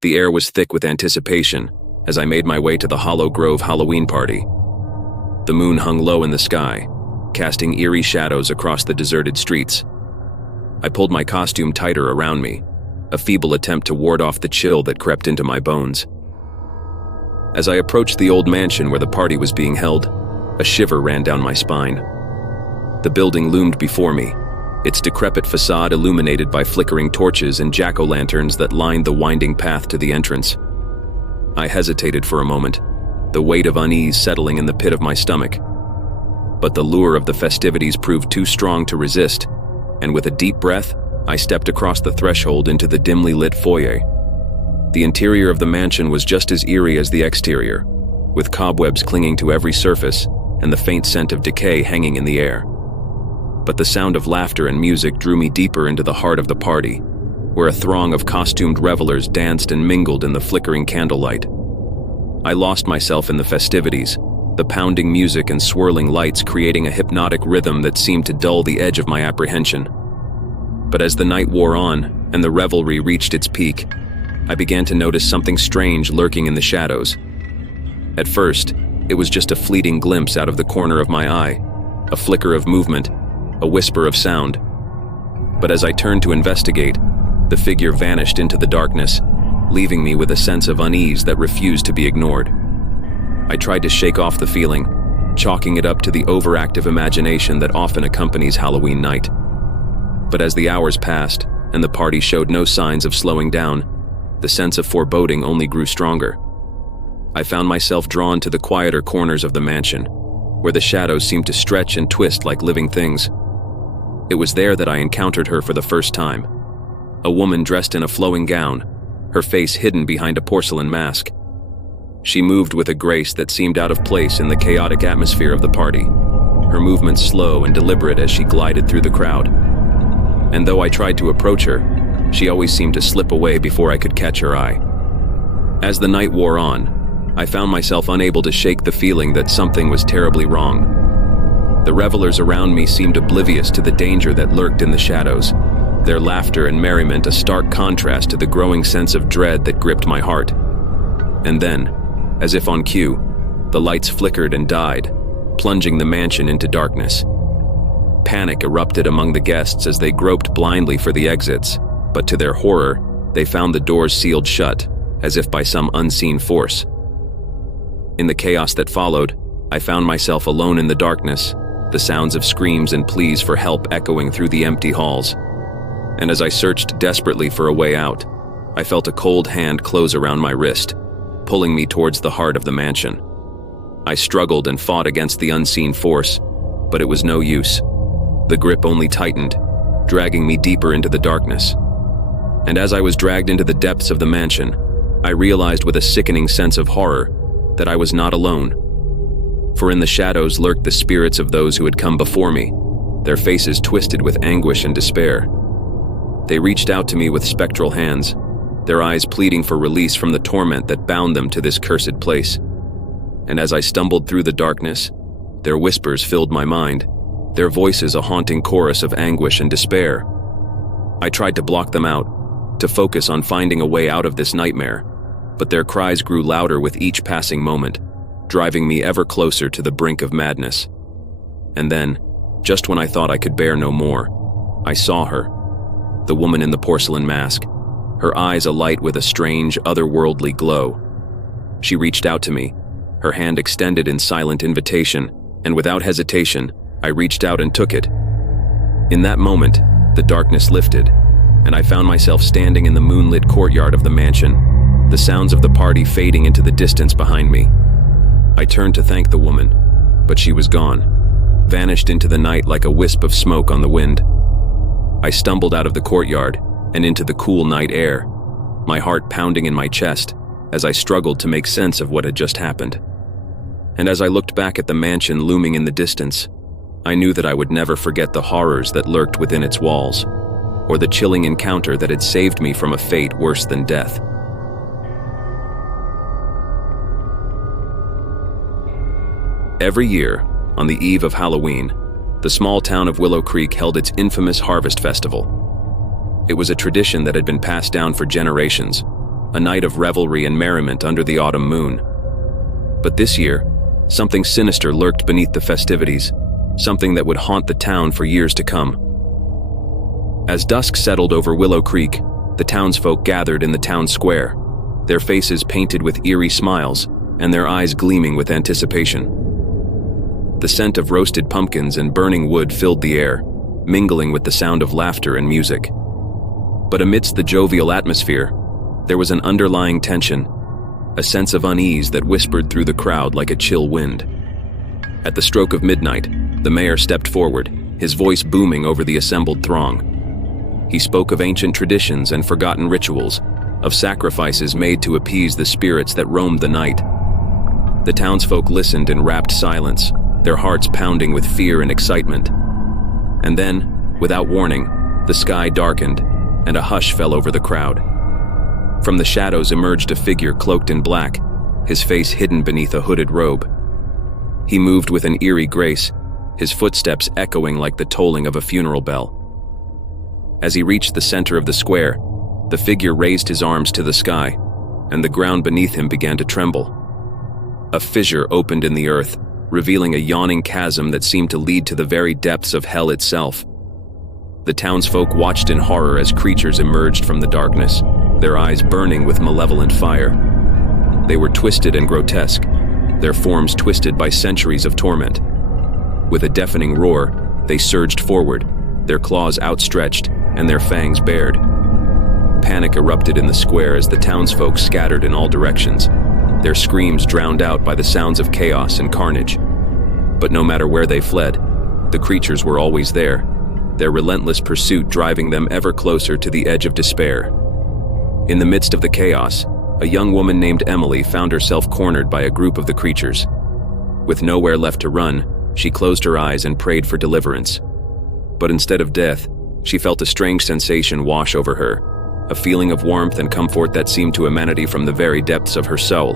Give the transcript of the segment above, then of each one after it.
The air was thick with anticipation as I made my way to the Hollow Grove Halloween party. The moon hung low in the sky, casting eerie shadows across the deserted streets. I pulled my costume tighter around me, a feeble attempt to ward off the chill that crept into my bones. As I approached the old mansion where the party was being held, a shiver ran down my spine. The building loomed before me, its decrepit facade illuminated by flickering torches and jack-o'-lanterns that lined the winding path to the entrance. I hesitated for a moment, the weight of unease settling in the pit of my stomach. But the lure of the festivities proved too strong to resist, and with a deep breath, I stepped across the threshold into the dimly lit foyer. The interior of the mansion was just as eerie as the exterior, with cobwebs clinging to every surface and the faint scent of decay hanging in the air. But the sound of laughter and music drew me deeper into the heart of the party, where a throng of costumed revelers danced and mingled in the flickering candlelight. I lost myself in the festivities, the pounding music and swirling lights creating a hypnotic rhythm that seemed to dull the edge of my apprehension. But as the night wore on and the revelry reached its peak, I began to notice something strange lurking in the shadows. At first, it was just a fleeting glimpse out of the corner of my eye, a flicker of movement, a whisper of sound. But as I turned to investigate, the figure vanished into the darkness, leaving me with a sense of unease that refused to be ignored. I tried to shake off the feeling, chalking it up to the overactive imagination that often accompanies Halloween night. But as the hours passed and the party showed no signs of slowing down, the sense of foreboding only grew stronger. I found myself drawn to the quieter corners of the mansion, where the shadows seemed to stretch and twist like living things. It was there that I encountered her for the first time. A woman dressed in a flowing gown, her face hidden behind a porcelain mask. She moved with a grace that seemed out of place in the chaotic atmosphere of the party, her movements slow and deliberate as she glided through the crowd. And though I tried to approach her, she always seemed to slip away before I could catch her eye. As the night wore on, I found myself unable to shake the feeling that something was terribly wrong. The revelers around me seemed oblivious to the danger that lurked in the shadows, their laughter and merriment a stark contrast to the growing sense of dread that gripped my heart. And then, as if on cue, the lights flickered and died, plunging the mansion into darkness. Panic erupted among the guests as they groped blindly for the exits, but to their horror, they found the doors sealed shut, as if by some unseen force. In the chaos that followed, I found myself alone in the darkness, the sounds of screams and pleas for help echoing through the empty halls. And as I searched desperately for a way out, I felt a cold hand close around my wrist, pulling me towards the heart of the mansion. I struggled and fought against the unseen force, but it was no use. The grip only tightened, dragging me deeper into the darkness. And as I was dragged into the depths of the mansion, I realized with a sickening sense of horror that I was not alone. For in the shadows lurked the spirits of those who had come before me, their faces twisted with anguish and despair. They reached out to me with spectral hands, their eyes pleading for release from the torment that bound them to this cursed place. And as I stumbled through the darkness, their whispers filled my mind, their voices a haunting chorus of anguish and despair. I tried to block them out, to focus on finding a way out of this nightmare, but their cries grew louder with each passing moment, driving me ever closer to the brink of madness. And then, just when I thought I could bear no more, I saw her, the woman in the porcelain mask, her eyes alight with a strange, otherworldly glow. She reached out to me, her hand extended in silent invitation, and without hesitation, I reached out and took it. In that moment, the darkness lifted, and I found myself standing in the moonlit courtyard of the mansion, the sounds of the party fading into the distance behind me. I turned to thank the woman, but she was gone, vanished into the night like a wisp of smoke on the wind. I stumbled out of the courtyard and into the cool night air, my heart pounding in my chest as I struggled to make sense of what had just happened. And as I looked back at the mansion looming in the distance, I knew that I would never forget the horrors that lurked within its walls, or the chilling encounter that had saved me from a fate worse than death. Every year, on the eve of Halloween, the small town of Willow Creek held its infamous Harvest Festival. It was a tradition that had been passed down for generations, a night of revelry and merriment under the autumn moon. But this year, something sinister lurked beneath the festivities, something that would haunt the town for years to come. As dusk settled over Willow Creek, the townsfolk gathered in the town square, their faces painted with eerie smiles and their eyes gleaming with anticipation. The scent of roasted pumpkins and burning wood filled the air, mingling with the sound of laughter and music. But amidst the jovial atmosphere, there was an underlying tension, a sense of unease that whispered through the crowd like a chill wind. At the stroke of midnight, the mayor stepped forward, his voice booming over the assembled throng. He spoke of ancient traditions and forgotten rituals, of sacrifices made to appease the spirits that roamed the night. The townsfolk listened in rapt silence, their hearts pounding with fear and excitement. And then, without warning, the sky darkened, and a hush fell over the crowd. From the shadows emerged a figure cloaked in black, his face hidden beneath a hooded robe. He moved with an eerie grace, his footsteps echoing like the tolling of a funeral bell. As he reached the center of the square, the figure raised his arms to the sky, and the ground beneath him began to tremble. A fissure opened in the earth, revealing a yawning chasm that seemed to lead to the very depths of hell itself. The townsfolk watched in horror as creatures emerged from the darkness, their eyes burning with malevolent fire. They were twisted and grotesque, their forms twisted by centuries of torment. With a deafening roar, they surged forward, their claws outstretched and their fangs bared. Panic erupted in the square as the townsfolk scattered in all directions, their screams drowned out by the sounds of chaos and carnage. But no matter where they fled, the creatures were always there, their relentless pursuit driving them ever closer to the edge of despair. In the midst of the chaos, a young woman named Emily found herself cornered by a group of the creatures. With nowhere left to run, she closed her eyes and prayed for deliverance. But instead of death, she felt a strange sensation wash over her, a feeling of warmth and comfort that seemed to emanate from the very depths of her soul.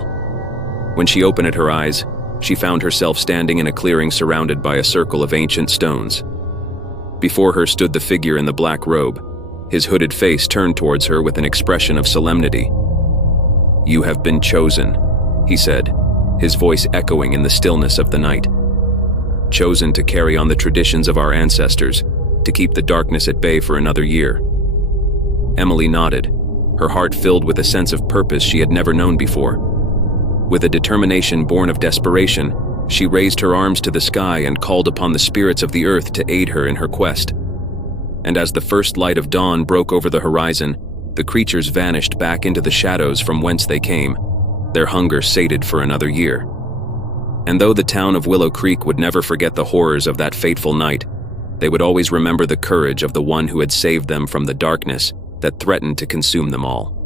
When she opened her eyes, she found herself standing in a clearing surrounded by a circle of ancient stones. Before her stood the figure in the black robe, his hooded face turned towards her with an expression of solemnity. "You have been chosen," he said, his voice echoing in the stillness of the night. "Chosen to carry on the traditions of our ancestors, to keep the darkness at bay for another year." Emily nodded, her heart filled with a sense of purpose she had never known before. With a determination born of desperation, she raised her arms to the sky and called upon the spirits of the earth to aid her in her quest. And as the first light of dawn broke over the horizon, the creatures vanished back into the shadows from whence they came, their hunger sated for another year. And though the town of Willow Creek would never forget the horrors of that fateful night, they would always remember the courage of the one who had saved them from the darkness that threatened to consume them all.